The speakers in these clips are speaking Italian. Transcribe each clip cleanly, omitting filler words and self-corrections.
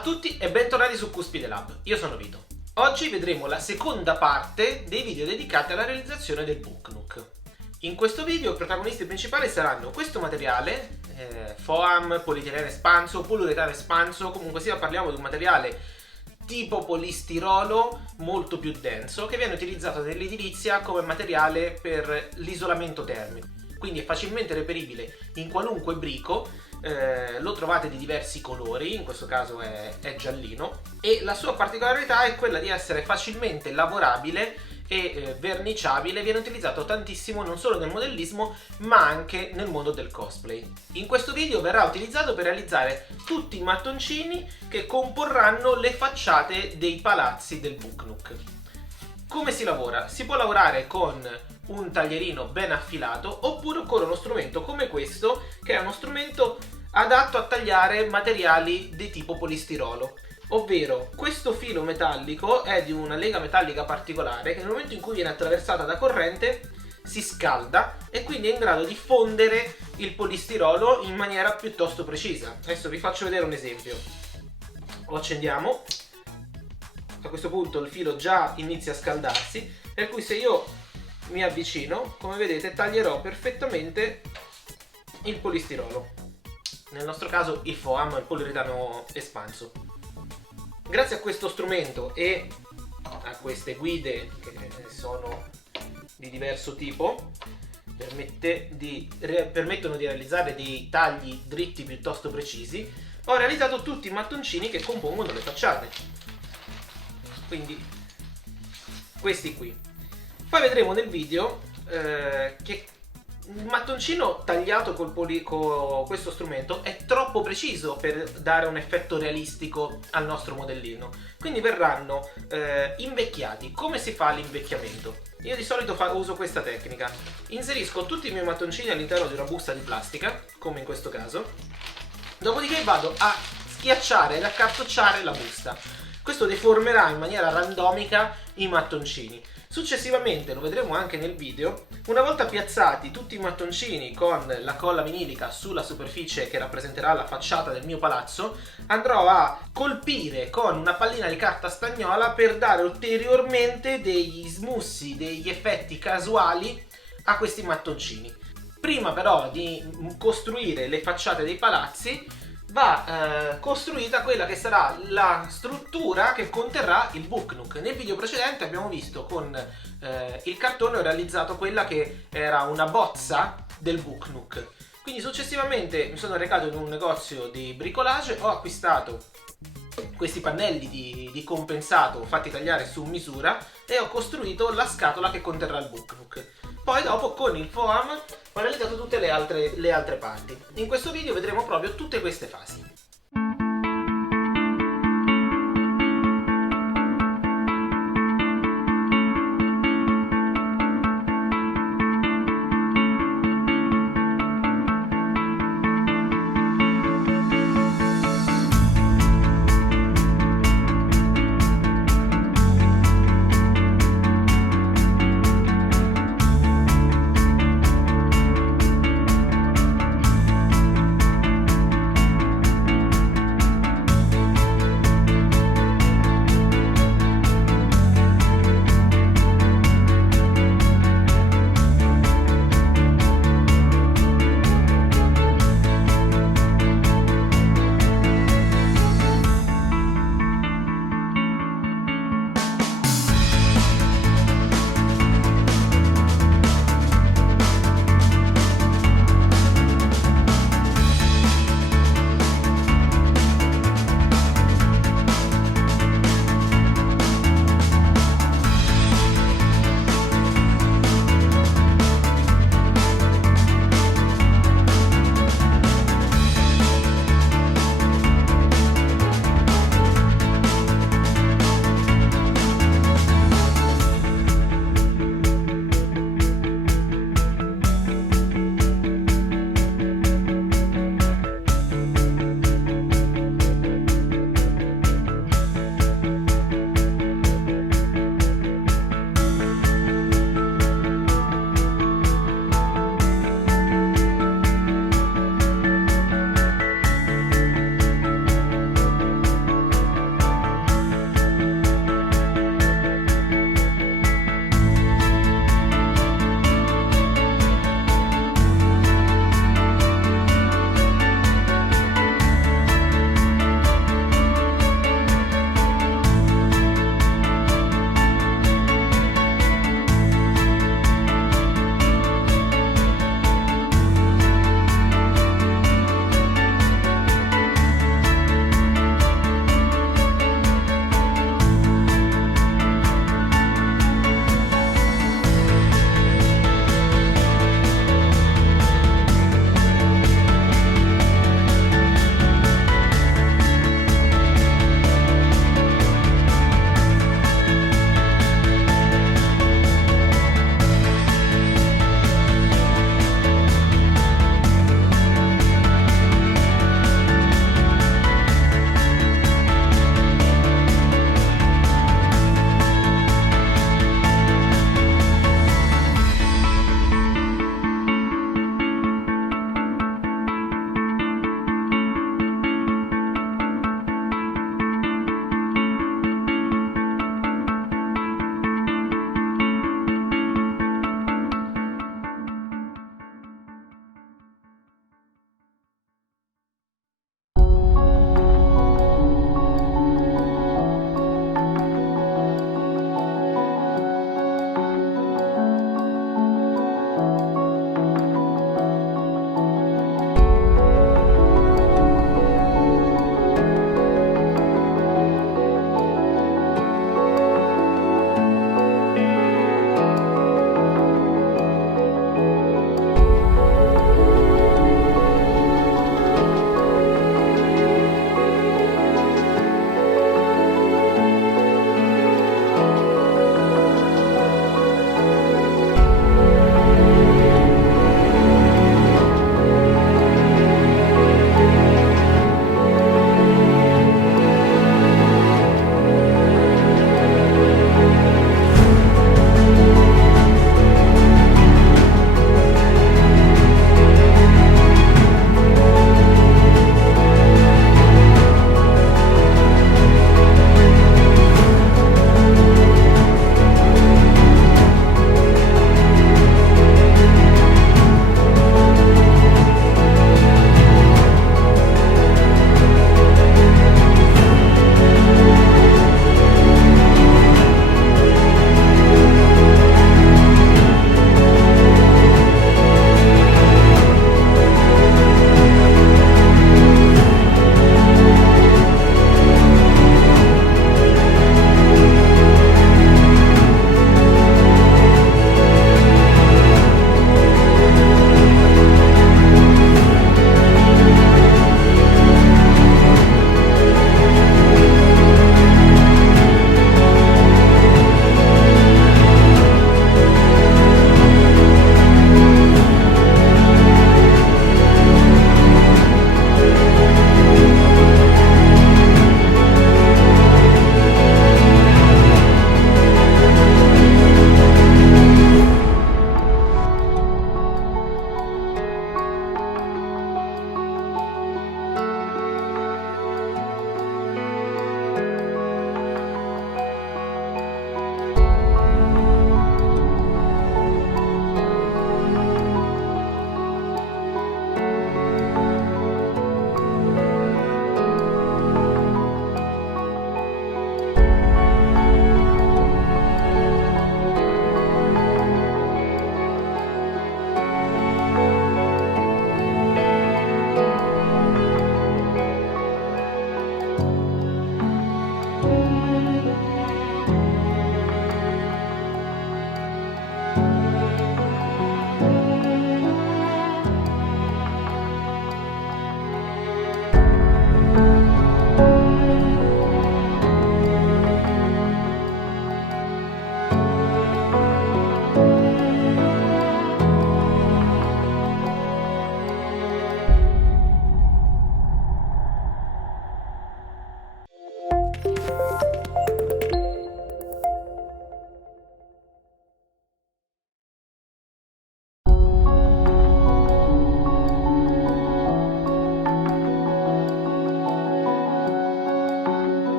Ciao a tutti e bentornati su Cuspide Lab, io sono Vito. Oggi vedremo la seconda parte dei video dedicati alla realizzazione del Book Nook. In questo video i protagonisti principali saranno questo materiale, foam, polietilene espanso, poliuretano espanso, comunque sia parliamo di un materiale tipo polistirolo molto più denso che viene utilizzato nell'edilizia come materiale per l'isolamento termico. Quindi è facilmente reperibile in qualunque brico, lo trovate di diversi colori, in questo caso è giallino, e la sua particolarità è quella di essere facilmente lavorabile e verniciabile. Viene utilizzato tantissimo non solo nel modellismo ma anche nel mondo del cosplay. In questo video verrà utilizzato per realizzare tutti i mattoncini che comporranno le facciate dei palazzi del Book Nook. Come si lavora? Si può lavorare con un taglierino ben affilato oppure con uno strumento come questo, che è uno strumento adatto a tagliare materiali di tipo polistirolo. Ovvero, questo filo metallico è di una lega metallica particolare che nel momento in cui viene attraversata da corrente si scalda e quindi è in grado di fondere il polistirolo in maniera piuttosto precisa. Adesso vi faccio vedere un esempio. Lo accendiamo. A questo punto il filo già inizia a scaldarsi, per cui se io mi avvicino, come vedete, taglierò perfettamente il polistirolo. Nel nostro caso il foam, il poliuretano espanso. Grazie a questo strumento e a queste guide che sono di diverso tipo, permettono di realizzare dei tagli dritti piuttosto precisi, ho realizzato tutti i mattoncini che compongono le facciate. Quindi questi qui. Poi vedremo nel video che il mattoncino tagliato con questo strumento è troppo preciso per dare un effetto realistico al nostro modellino, quindi verranno invecchiati. Come si fa l'invecchiamento? Io di solito uso questa tecnica: inserisco tutti i miei mattoncini all'interno di una busta di plastica, come in questo caso, dopodiché vado a schiacciare ed accartocciare la busta. Questo deformerà in maniera randomica i mattoncini. Successivamente, lo vedremo anche nel video, una volta piazzati tutti i mattoncini con la colla vinilica sulla superficie che rappresenterà la facciata del mio palazzo, andrò a colpire con una pallina di carta stagnola per dare ulteriormente degli smussi, degli effetti casuali a questi mattoncini. Prima però di costruire le facciate dei palazzi va costruita quella che sarà la struttura che conterrà il Book Nook. Nel video precedente abbiamo visto con il cartone ho realizzato quella che era una bozza del Book Nook. Quindi successivamente mi sono recato in un negozio di bricolage, ho acquistato questi pannelli di compensato fatti tagliare su misura e ho costruito la scatola che conterrà il Book Nook. Poi dopo con il foam ho realizzato tutte le altre parti. In questo video vedremo proprio tutte queste fasi.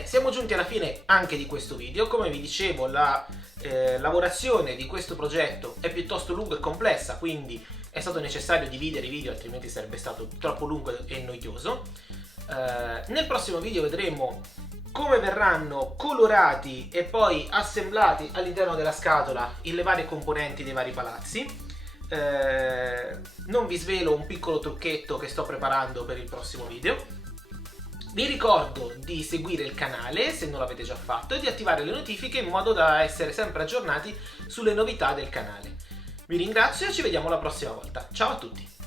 Bene, siamo giunti alla fine anche di questo video. Come vi dicevo, la lavorazione di questo progetto è piuttosto lunga e complessa, quindi è stato necessario dividere i video, altrimenti sarebbe stato troppo lungo e noioso. Nel prossimo video vedremo come verranno colorati e poi assemblati all'interno della scatola le varie componenti dei vari palazzi. Non vi svelo un piccolo trucchetto che sto preparando per il prossimo video. Vi ricordo di seguire il canale se non l'avete già fatto e di attivare le notifiche in modo da essere sempre aggiornati sulle novità del canale. Vi ringrazio e ci vediamo la prossima volta. Ciao a tutti!